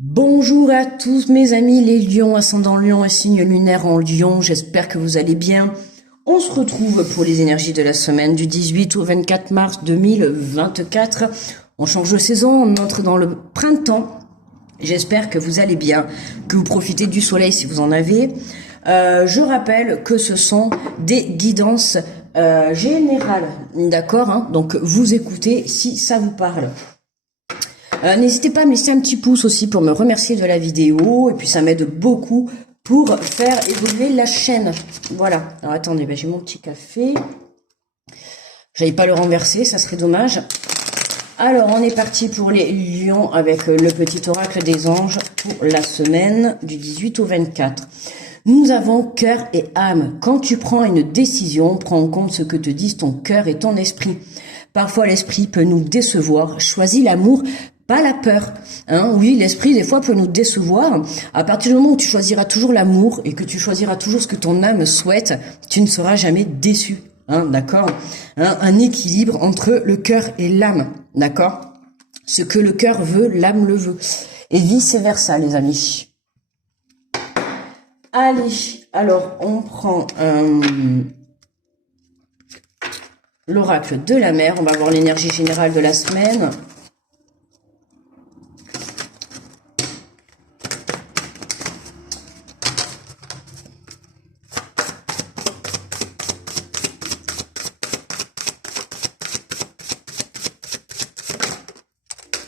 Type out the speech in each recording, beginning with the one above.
Bonjour à tous mes amis les lions, ascendant lion et signe lunaire en lion, j'espère que vous allez bien. On se retrouve pour les énergies de la semaine du 18 au 24 mars 2024. On change de saison, on entre dans le printemps. J'espère que vous allez bien, que vous profitez du soleil si vous en avez. Je rappelle que ce sont des guidances générales, d'accord, hein. Donc vous écoutez si ça vous parle. N'hésitez pas à me laisser un petit pouce aussi pour me remercier de la vidéo. Et puis ça m'aide beaucoup pour faire évoluer la chaîne. Voilà. Alors attendez, j'ai mon petit café. J'allais pas le renverser, ça serait dommage. Alors on est parti pour les lions avec le petit oracle des anges pour la semaine du 18 au 24. Nous avons cœur et âme. Quand tu prends une décision, prends en compte ce que te disent ton cœur et ton esprit. Parfois l'esprit peut nous décevoir. Choisis l'amour, pas la peur. Hein, oui, l'esprit, des fois, peut nous décevoir. À partir du moment où tu choisiras toujours l'amour et que tu choisiras toujours ce que ton âme souhaite, tu ne seras jamais déçu. Hein, d'accord, hein, un équilibre entre le cœur et l'âme. D'accord. Ce que le cœur veut, l'âme le veut. Et vice-versa, les amis. Allez, alors, on prend l'oracle de la mer. On va voir l'énergie générale de la semaine.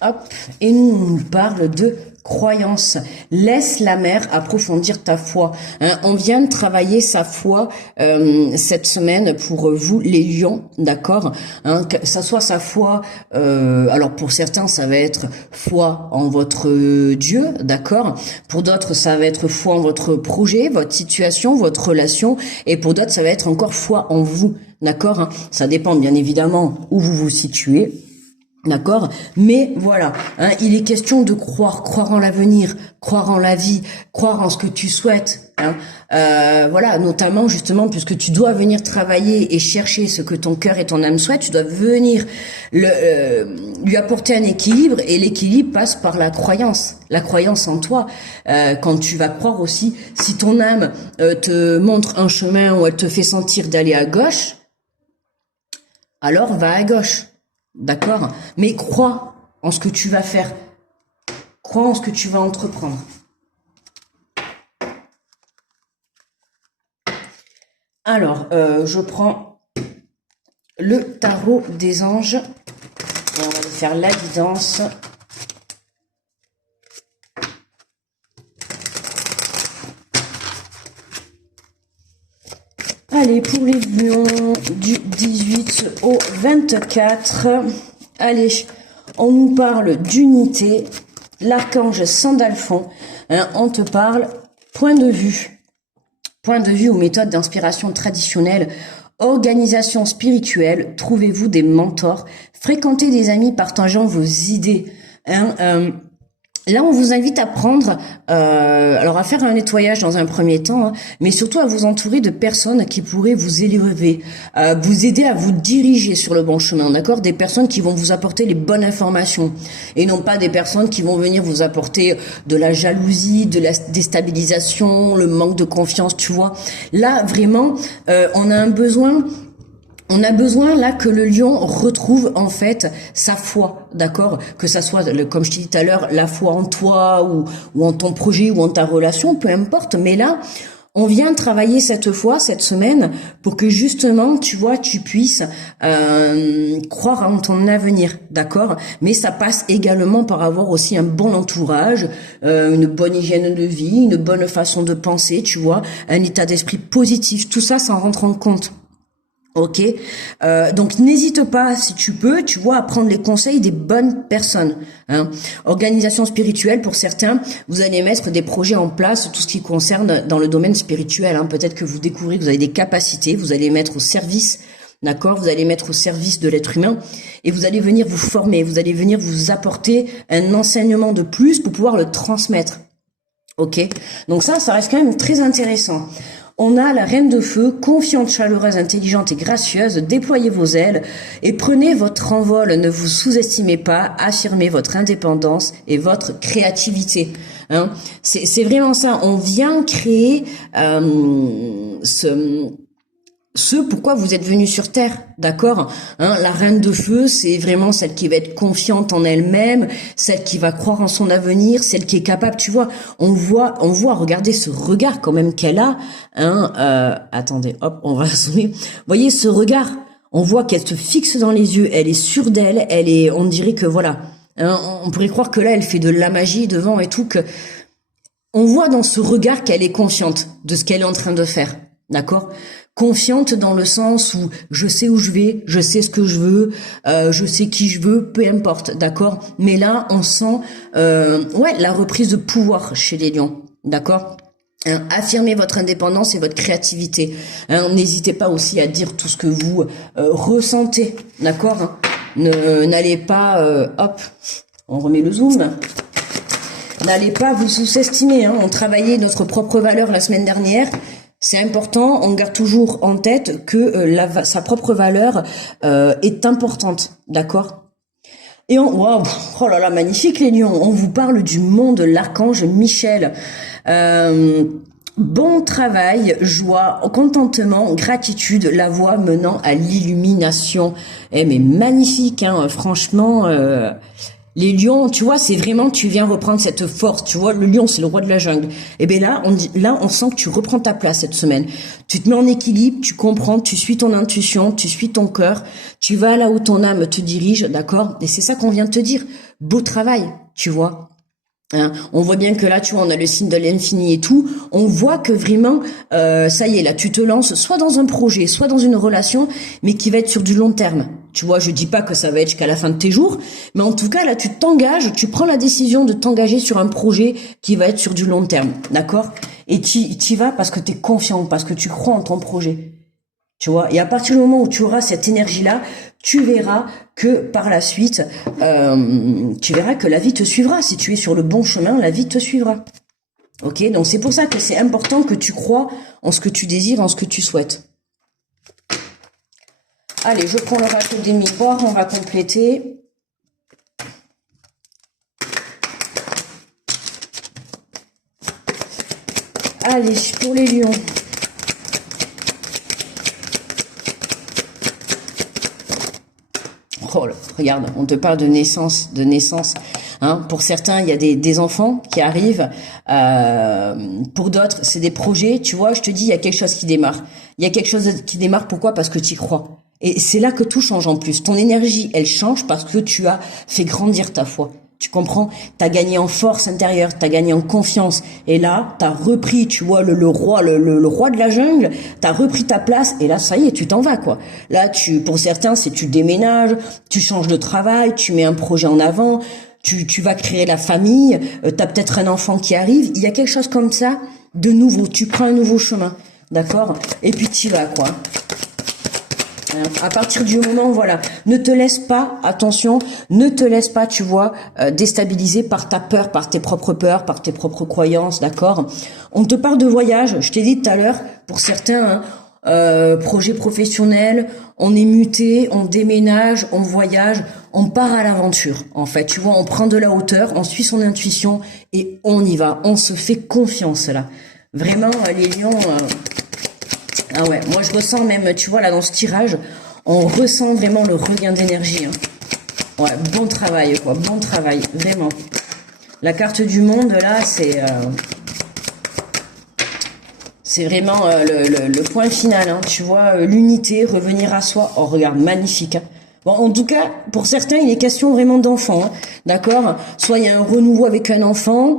Hop, et nous parle de croyance. Laisse la mer approfondir ta foi. Hein, on vient de travailler sa foi cette semaine pour vous les lions, d'accord, hein, que ça soit sa foi. Alors pour certains, ça va être foi en votre Dieu, d'accord. Pour d'autres, ça va être foi en votre projet, votre situation, votre relation, et pour d'autres, ça va être encore foi en vous, d'accord, hein. Ça dépend bien évidemment où vous vous situez. D'accord, mais voilà, hein, il est question de croire en l'avenir, croire en la vie, croire en ce que tu souhaites. Hein. Voilà, notamment justement puisque tu dois venir travailler et chercher ce que ton cœur et ton âme souhaitent, tu dois venir lui apporter un équilibre, et l'équilibre passe par la croyance en toi. Quand tu vas croire aussi, si ton âme te montre un chemin où elle te fait sentir d'aller à gauche, alors va à gauche. D'accord? Mais crois en ce que tu vas faire. Crois en ce que tu vas entreprendre. Alors, je prends le tarot des anges. Et on va faire la guidance. Allez, pour les lions du 18 au 24, allez, on nous parle d'unité, l'archange Sandalphon, hein, on te parle point de vue ou méthode d'inspiration traditionnelle, organisation spirituelle, trouvez-vous des mentors, fréquentez des amis partageant vos idées, hein, là, on vous invite à prendre, alors à faire un nettoyage dans un premier temps, hein, mais surtout à vous entourer de personnes qui pourraient vous élever, vous aider à vous diriger sur le bon chemin, d'accord? Des personnes qui vont vous apporter les bonnes informations, et non pas des personnes qui vont venir vous apporter de la jalousie, de la déstabilisation, le manque de confiance, tu vois. Là, vraiment, on a un besoin... On a besoin là que le lion retrouve en fait sa foi, d'accord? Que ça soit, comme je t'ai dit tout à l'heure, la foi en toi ou en ton projet ou en ta relation, peu importe. Mais là, on vient travailler cette foi, cette semaine, pour que justement, tu vois, tu puisses croire en ton avenir, d'accord? Mais ça passe également par avoir aussi un bon entourage, une bonne hygiène de vie, une bonne façon de penser, tu vois, un état d'esprit positif. Tout ça, ça en rentre en compte. Ok, donc n'hésite pas, si tu peux, tu vois, à prendre les conseils des bonnes personnes. Hein. Organisation spirituelle, pour certains, vous allez mettre des projets en place, tout ce qui concerne dans le domaine spirituel. Hein. Peut-être que vous découvrez que vous avez des capacités, vous allez mettre au service, d'accord, vous allez mettre au service de l'être humain, et vous allez venir vous former, vous allez venir vous apporter un enseignement de plus pour pouvoir le transmettre. Ok, donc ça reste quand même très intéressant. On a la reine de feu, confiante, chaleureuse, intelligente et gracieuse. Déployez vos ailes et prenez votre envol. Ne vous sous-estimez pas. Affirmez votre indépendance et votre créativité. Hein, c'est vraiment ça. On vient créer ce pourquoi vous êtes venu sur Terre, d'accord, hein, la reine de feu, c'est vraiment celle qui va être confiante en elle-même, celle qui va croire en son avenir, celle qui est capable, tu vois, on voit, regardez ce regard quand même qu'elle a, hein, attendez, hop, on va zoomer, voyez ce regard, on voit qu'elle te fixe dans les yeux, elle est sûre d'elle, on dirait que voilà, hein, on pourrait croire que là, elle fait de la magie devant et tout, que on voit dans ce regard qu'elle est consciente de ce qu'elle est en train de faire, d'accord? Confiante dans le sens où je sais où je vais, je sais ce que je veux, je sais qui je veux, peu importe, d'accord? Mais là, on sent la reprise de pouvoir chez les lions, d'accord? Hein, affirmez votre indépendance et votre créativité. Hein, n'hésitez pas aussi à dire tout ce que vous ressentez, d'accord? Hein? N'allez pas, hop, on remet le zoom. N'allez pas vous sous-estimer. Hein? On travaillait notre propre valeur la semaine dernière. C'est important, on garde toujours en tête que sa propre valeur est importante, d'accord? Et waouh, oh là là, magnifique les lions. On vous parle du monde de l'archange Michel. Bon travail, joie, contentement, gratitude, la voie menant à l'illumination. Eh mais magnifique, hein, franchement. Les lions, tu vois, c'est vraiment, tu viens reprendre cette force, tu vois, le lion, c'est le roi de la jungle. Et bien là, on sent que tu reprends ta place cette semaine. Tu te mets en équilibre, tu comprends, tu suis ton intuition, tu suis ton cœur, tu vas là où ton âme te dirige, d'accord? Et c'est ça qu'on vient de te dire. Beau travail, tu vois. Hein, on voit bien que là, tu vois, on a le signe de l'infini et tout. On voit que vraiment, ça y est, là, tu te lances soit dans un projet, soit dans une relation, mais qui va être sur du long terme. Tu vois, je dis pas que ça va être jusqu'à la fin de tes jours, mais en tout cas, là, tu t'engages, tu prends la décision de t'engager sur un projet qui va être sur du long terme, d'accord? Et t'y vas parce que t'es confiant, parce que tu crois en ton projet. Tu vois, et à partir du moment où tu auras cette énergie-là, tu verras que par la suite, tu verras que la vie te suivra. Si tu es sur le bon chemin, la vie te suivra. Ok, donc c'est pour ça que c'est important que tu crois en ce que tu désires, en ce que tu souhaites. Allez, je prends le râteau des miroirs, on va compléter. Allez, pour les lions. Oh là, regarde, on te parle de naissance, Hein, pour certains, il y a des enfants qui arrivent. Pour d'autres, c'est des projets. Tu vois, je te dis, il y a quelque chose qui démarre. Il y a quelque chose qui démarre. Pourquoi? Parce que tu y crois. Et c'est là que tout change en plus. Ton énergie, elle change parce que tu as fait grandir ta foi. Tu comprends? T'as gagné en force intérieure, t'as gagné en confiance. Et là, t'as repris, tu vois, le roi de la jungle, t'as repris ta place, et là, ça y est, tu t'en vas, quoi. Là, pour certains, c'est tu déménages, tu changes de travail, tu mets un projet en avant, tu vas créer la famille, t'as peut-être un enfant qui arrive, il y a quelque chose comme ça, de nouveau, tu prends un nouveau chemin, d'accord? Et puis t'y vas, quoi. À partir du moment, voilà, ne te laisse pas, attention, ne te laisse pas, tu vois, déstabiliser par ta peur, par tes propres peurs, par tes propres croyances, d'accord? On te parle de voyage, je t'ai dit tout à l'heure, pour certains, projets professionnels, on est muté, on déménage, on voyage, on part à l'aventure, en fait, tu vois, on prend de la hauteur, on suit son intuition et on y va, on se fait confiance, là. Vraiment, les lions... Ah ouais, moi je ressens même, tu vois, là dans ce tirage, on ressent vraiment le regain d'énergie. Hein. Ouais, bon travail, quoi, bon travail, vraiment. La carte du monde, là, c'est vraiment le point final, hein, tu vois, l'unité, revenir à soi. Oh, regarde, magnifique. Hein. Bon, en tout cas, pour certains, il est question vraiment d'enfant, hein, d'accord? Soit il y a un renouveau avec un enfant,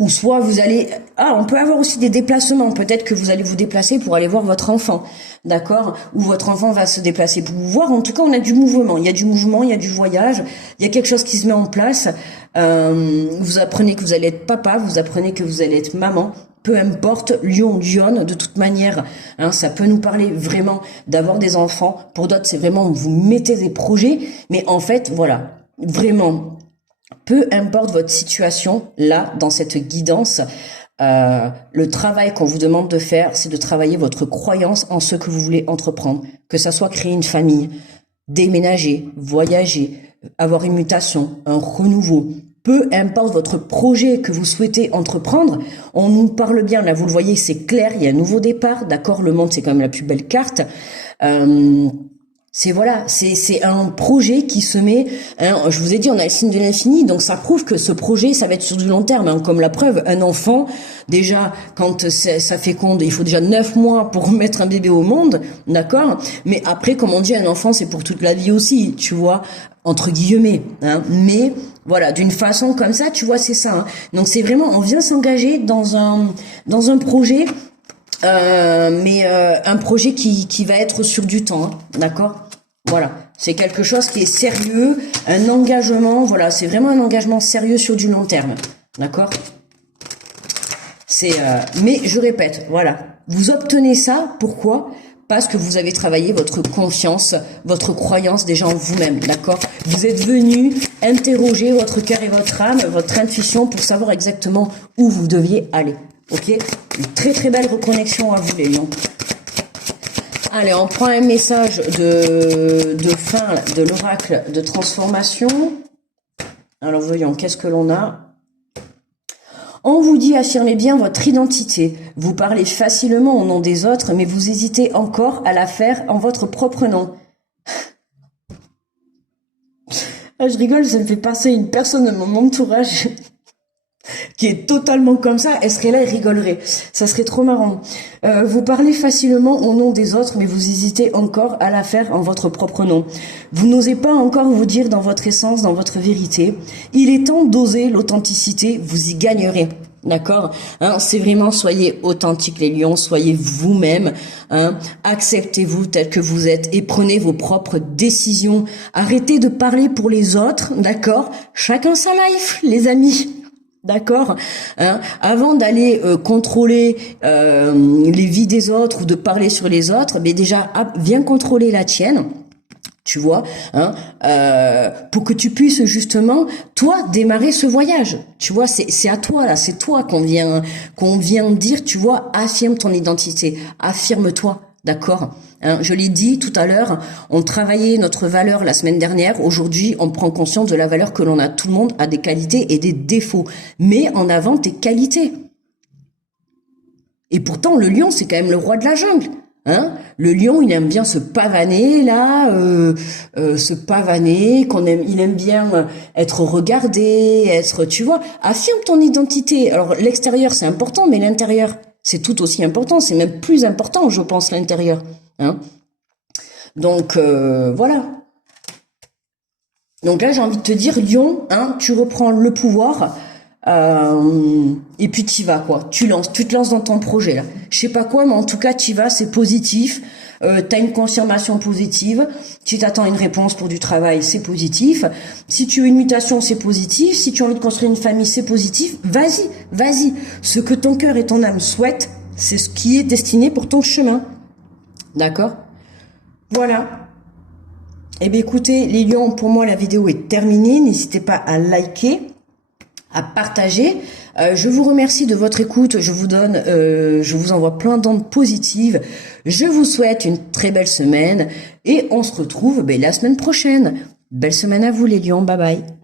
ou soit vous allez... Ah, on peut avoir aussi des déplacements. Peut-être que vous allez vous déplacer pour aller voir votre enfant, d'accord? Ou votre enfant va se déplacer pour vous voir. En tout cas, on a du mouvement. Il y a du mouvement, il y a du voyage. Il y a quelque chose qui se met en place. Vous apprenez que vous allez être papa, vous apprenez que vous allez être maman. Peu importe, lion, lionne, de toute manière, hein, ça peut nous parler vraiment d'avoir des enfants. Pour d'autres, c'est vraiment, vous mettez des projets. Mais en fait, voilà, vraiment... Peu importe votre situation, là, dans cette guidance, Le travail qu'on vous demande de faire, c'est de travailler votre croyance en ce que vous voulez entreprendre, que ça soit créer une famille, déménager, voyager, avoir une mutation, un renouveau. Peu importe votre projet que vous souhaitez entreprendre, on nous parle bien, là vous le voyez, c'est clair, il y a un nouveau départ, d'accord, le monde c'est quand même la plus belle carte. C'est voilà, c'est un projet qui se met, hein, je vous ai dit, on a le signe de l'infini, donc ça prouve que ce projet, ça va être sur du long terme, hein, comme la preuve, un enfant, déjà, quand ça féconde, il faut déjà 9 mois pour mettre un bébé au monde, d'accord? Mais après, comme on dit, un enfant, c'est pour toute la vie aussi, tu vois, entre guillemets, hein, mais voilà, d'une façon comme ça, tu vois, c'est ça, hein. Donc c'est vraiment, on vient s'engager dans un projet, un projet qui va être sur du temps, hein, d'accord? Voilà, c'est quelque chose qui est sérieux, un engagement, voilà, c'est vraiment un engagement sérieux sur du long terme, d'accord? Mais je répète, voilà, vous obtenez ça, pourquoi? Parce que vous avez travaillé votre confiance, votre croyance déjà en vous-même, d'accord? Vous êtes venu interroger votre cœur et votre âme, votre intuition pour savoir exactement où vous deviez aller, ok? Une très très belle reconnexion à vous les lions. Allez, on prend un message de fin de l'oracle de transformation. Alors voyons, qu'est-ce que l'on a? On vous dit, affirmez bien votre identité. Vous parlez facilement au nom des autres, mais vous hésitez encore à la faire en votre propre nom. Ah, je rigole, ça me fait passer une personne de mon entourage qui est totalement comme ça, elle serait là, elle rigolerait. Ça serait trop marrant. Vous parlez facilement au nom des autres, mais vous hésitez encore à la faire en votre propre nom. Vous n'osez pas encore vous dire dans votre essence, dans votre vérité. Il est temps d'oser l'authenticité, vous y gagnerez. D'accord, hein, c'est vraiment, soyez authentiques les lions, soyez vous-même, hein, acceptez-vous tel que vous êtes et prenez vos propres décisions. Arrêtez de parler pour les autres, d'accord? Chacun sa life, les amis. D'accord, hein, avant d'aller contrôler les vies des autres ou de parler sur les autres, mais déjà viens contrôler la tienne, tu vois, hein, pour que tu puisses justement toi démarrer ce voyage. Tu vois, c'est à toi là, c'est toi qu'on vient dire, tu vois, affirme ton identité, affirme-toi. D'accord, hein, je l'ai dit tout à l'heure, on travaillait notre valeur la semaine dernière. Aujourd'hui, on prend conscience de la valeur que l'on a. Tout le monde a des qualités et des défauts. Mets en avant tes qualités. Et pourtant, le lion, c'est quand même le roi de la jungle. Hein, le lion, il aime bien se pavaner là, il aime bien être regardé, être, tu vois. Affirme ton identité. Alors l'extérieur, c'est important, mais l'intérieur, c'est tout aussi important, c'est même plus important, je pense, l'intérieur. Hein, donc, voilà. Donc là, j'ai envie de te dire, Lion, hein, tu reprends le pouvoir, et puis t'y vas, quoi. Tu te lances dans ton projet, là. Je sais pas quoi, mais en tout cas, t'y vas, c'est positif. T'as une confirmation positive. Si t'attends une réponse pour du travail, c'est positif. Si tu veux une mutation, c'est positif. Si tu as envie de construire une famille, c'est positif. Vas-y, vas-y. Ce que ton cœur et ton âme souhaitent, c'est ce qui est destiné pour ton chemin. D'accord? Voilà. Eh bien, écoutez, les lions, pour moi, la vidéo est terminée. N'hésitez pas à liker, à partager. Je vous remercie de votre écoute. Je vous envoie plein d'ondes positives. Je vous souhaite une très belle semaine et on se retrouve la semaine prochaine. Belle semaine à vous les lions. Bye bye.